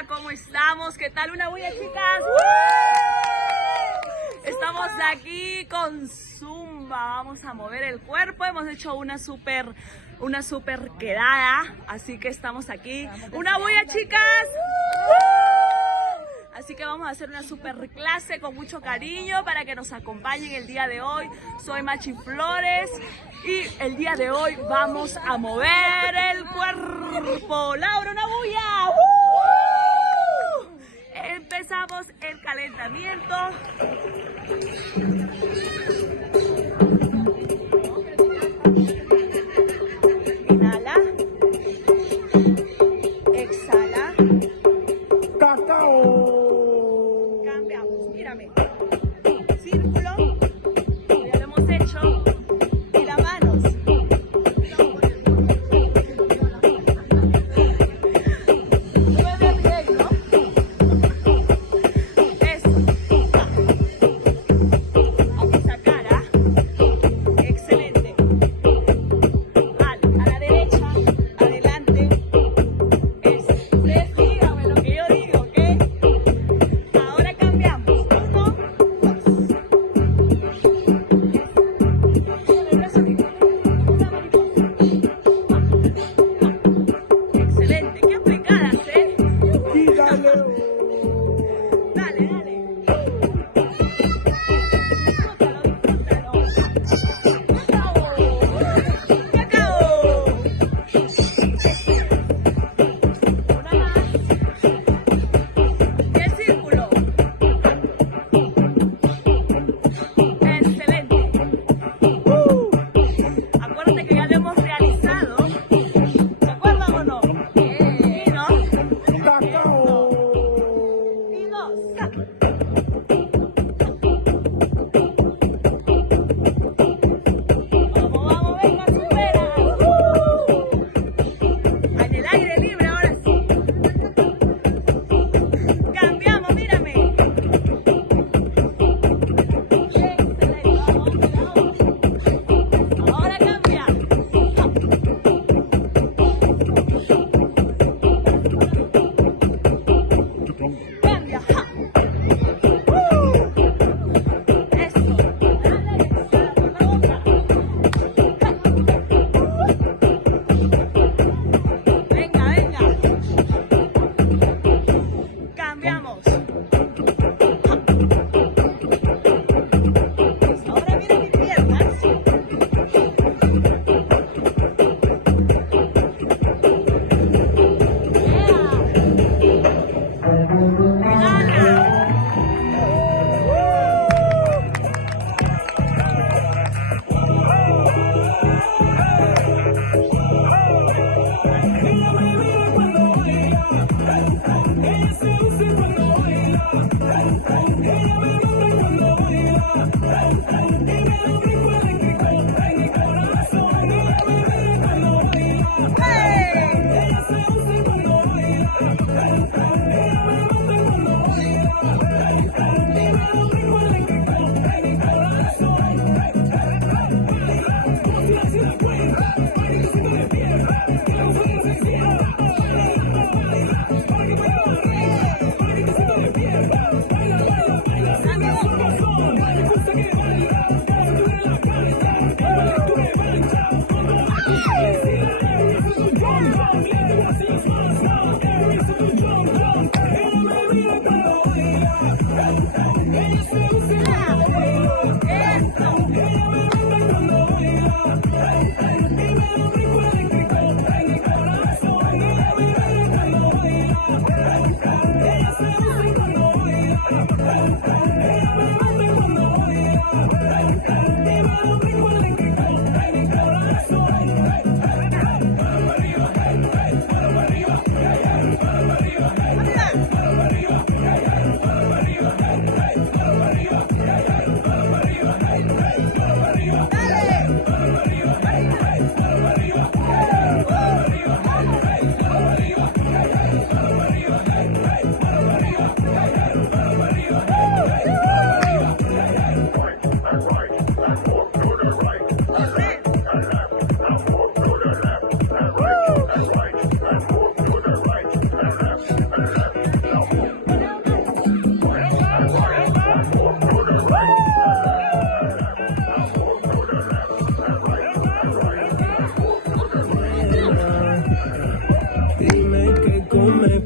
Hola, ¿cómo estamos? ¿Qué tal? Una bulla, chicas. Estamos aquí con Zumba. Vamos a mover el cuerpo. Hemos hecho una super quedada, así que estamos aquí. Una bulla, chicas. Así que vamos a hacer una super clase con mucho cariño para que nos acompañen el día de hoy. Soy Machi Flores y el día de hoy vamos a mover el cuerpo. Laura, una bulla. Empezamos el calentamiento. Inhala. Exhala. Cambiamos, mírame. Círculo. Ya lo hemos hecho. Y las manos. Mueve bien, ¿no? Eso. Vamos a sacar, ¿ah?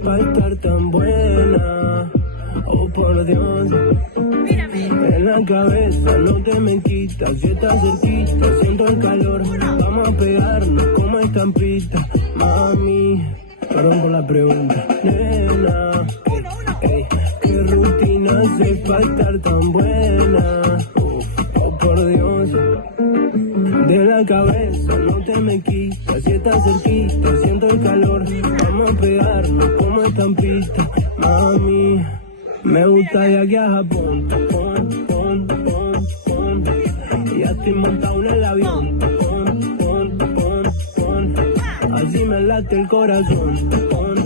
para estar tan buena. Oh, por Dios. En la cabeza no te me quitas, si estás cerquita, siento el calor. Vamos a pegarnos como estampita, mami. Perdón por la pregunta, nena. ¿Qué rutina hace para estar tan buena? Oh, por Dios. De la cabeza no te me quitas, si estás cerquita, siento el calor. Vamos a pegarnos como estampita, mami. Me gusta de aquí a Japón, pon. Ya estoy montado en el avión, pon. Así me late el corazón, pon.